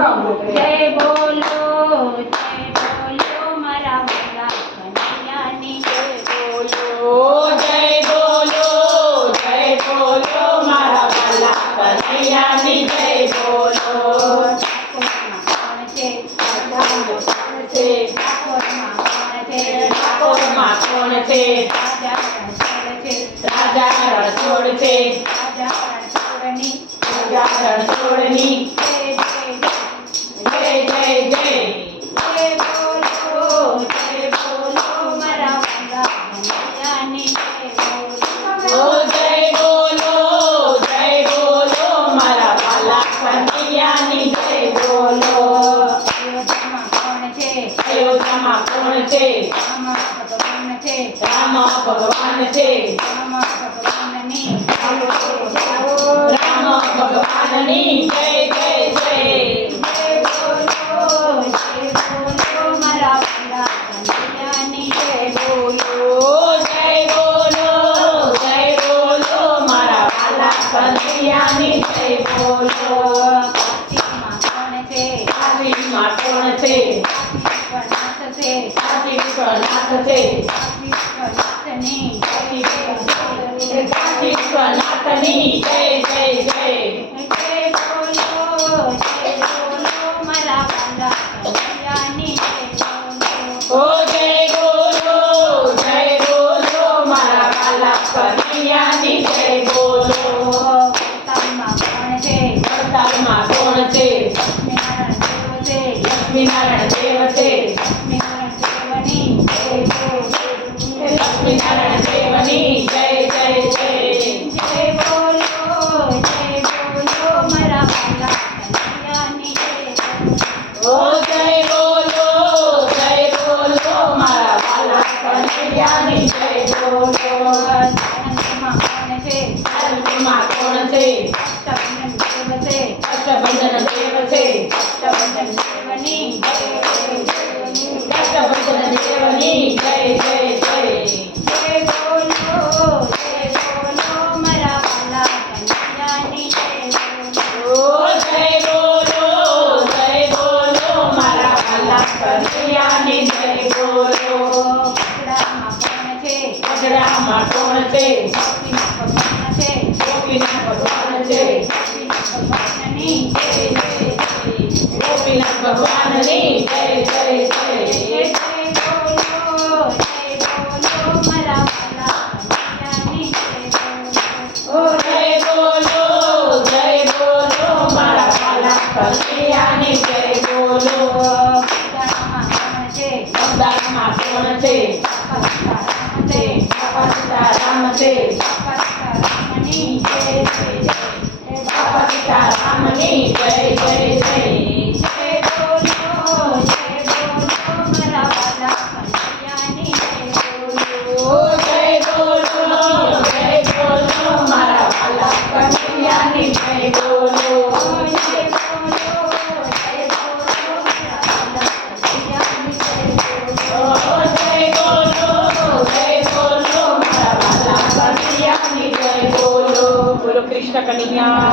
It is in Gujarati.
જય બોલો મારા વાલા કનૈયાની જય બોલો મારા વાલા કનૈયાની જય બોલો. ઠાકોરમાં કોણ છે? રાજા રણછોડ છે. રાજા રણછોડની જય જય જય. મારા વાલા કનૈયાની ઓ જય બોલો મારા વાલા કનૈયાની જય બોલો. અયોધ્યામાં કોણ છે? રામ ભગવાન છે. રામ ભગવાનની જય જય જય. મારા વાલા કનૈયાની જય બોલો. જય બોલો મારા વાલા કનૈયાની જય બોલો. કાશીમાં કોણ છે? કાશી વિશ્વનાથ છે. કાશી વિશ્વનાથની જય જય જય. મારા વાલા કનૈયાની ઓ જય બોલો મારા વાલા કનૈયાની જય બોલો. વડતાલમાં કોણ છે? લક્ષ્મીનારાયણ દેવ છે. લક્ષ્મીનારાયણ દેવની જય જય જય. મારા વાલા કનૈયાની ઓ જય બોલો મારા વાલા કનૈયાની જય બોલો. આનંદમાં કોણ છે? અષ્ટભંજન દેવ છે. અષ્ટભંજન દેવની જય જય જય. મારા વાલા કનૈયાની ઓ જય બોલો મારા વાલા કનૈયાની જય બોલો. ગઢડામાં કોણ છે? ગોપીનાથ ભગવાન છે. ગોપીનાથ ભગવાનની જય જય જય. ઓ જય બોલો મારા વાલા કનૈયાની જય બોલો. અમદાવાદમાં કોણ છે? સીતારામ છે. બાપા સીતારામની જય જય જય. ઓ જય બોલો મારા વાલા કનૈયાની જય બોલો. ઓ જય બોલો મારા વાલા કનૈયાની જય બોલો. બોલો કૃષ્ણ કનૈયા